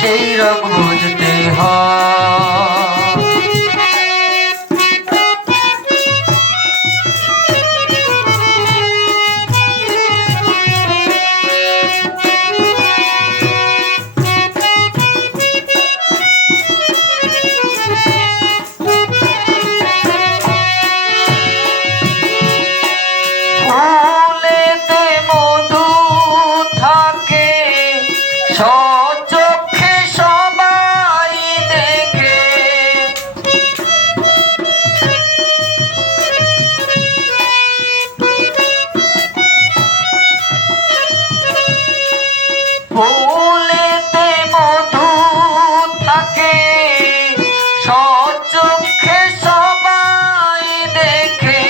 সেই রং বুঝতে হয়। ফুলেতে মধু থাকে সচক্ষে সবাই দেখে, ফুলেতে মধু থাকে সচক্ষে সবাই দেখে।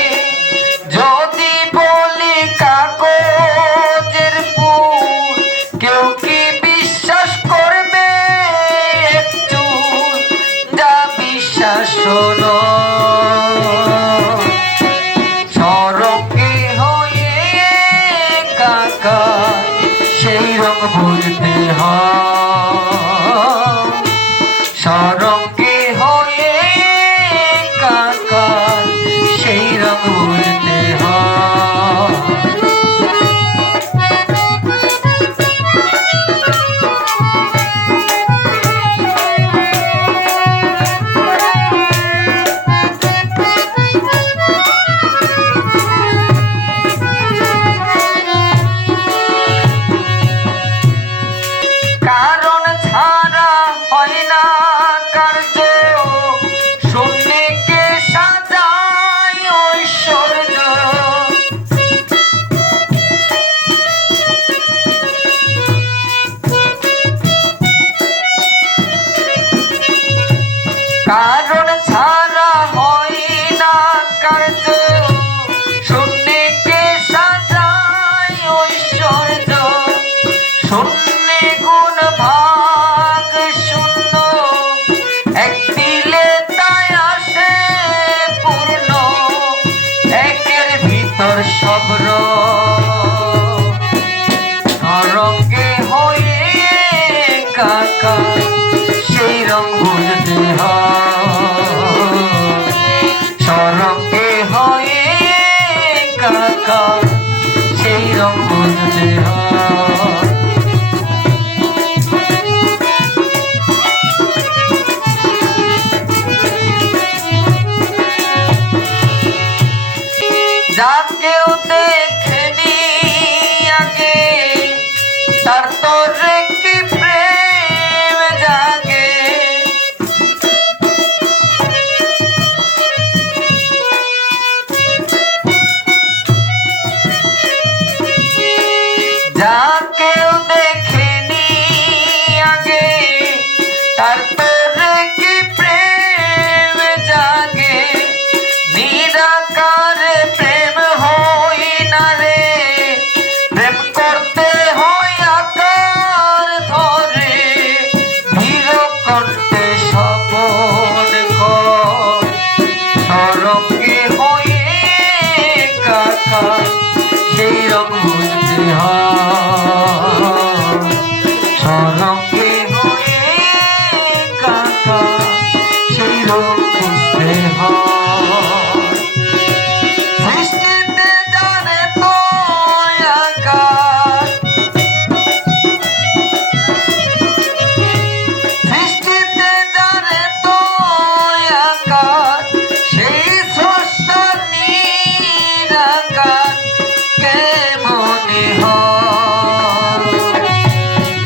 যদি বলি কাগজের ফুল কেউ কি বিশ্বাস করবে একটু? যা বিশ্বাস হলো সরঙ্গে হয়ে কাকা সেই রং বুঝতে হয়। সরঙ্গে হয়ে কাকা সেই রং বুঝতে হয়। কারণ ছাড়া হয় না কার্য, শূন্যকে সাজায় ঐশ্বর্য। কারণ ছাড়া হয় না কার্য, শূন্যকে সাজায় ঐশ্বর্য। শূন্যে গুণ ভাগ শূন্য, এক দিলে তাই আসে পূর্ণ। একের ভিতর সব রঙে হয়ে কাকা সেই রং বুঝতে হয়। সরঙ্গে হয়ে কাকা সেই রং বুঝতে হয়। যা কেউ দেখেনি আগে তার তোরে কি প্রেম জাগে। যা কেউ দেখেনি আগে তার তোরে কি প্রেম জাগে। নিরাকার প্রেম হই না রে, প্রেম করতে হয় আকার ধরে। ধীর কণ্ঠে শপথ কর সরঙ্গে হয়ে কাকা সেই রং বুঝতে হয়। সরঙ্গে হয়ে কাকা সেই রং বুঝতে হয়। সৃষ্টিতে জানে তো আকার, সৃষ্টিতে জানে তো আকার। সেই স্রষ্টা নিরাকার কে মনে হয়।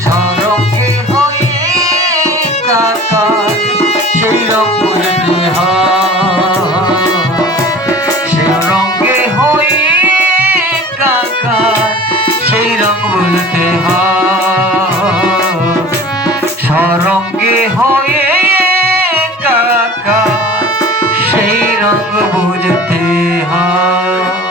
সরঙ্গে হয়ে কাকা সেই রং বুঝতে হয়। সরঙ্গে হয়ে কাকা সেই রং বুঝতে হয়। সরঙ্গে হয়ে কাকা সেই রং বুঝতে হয়।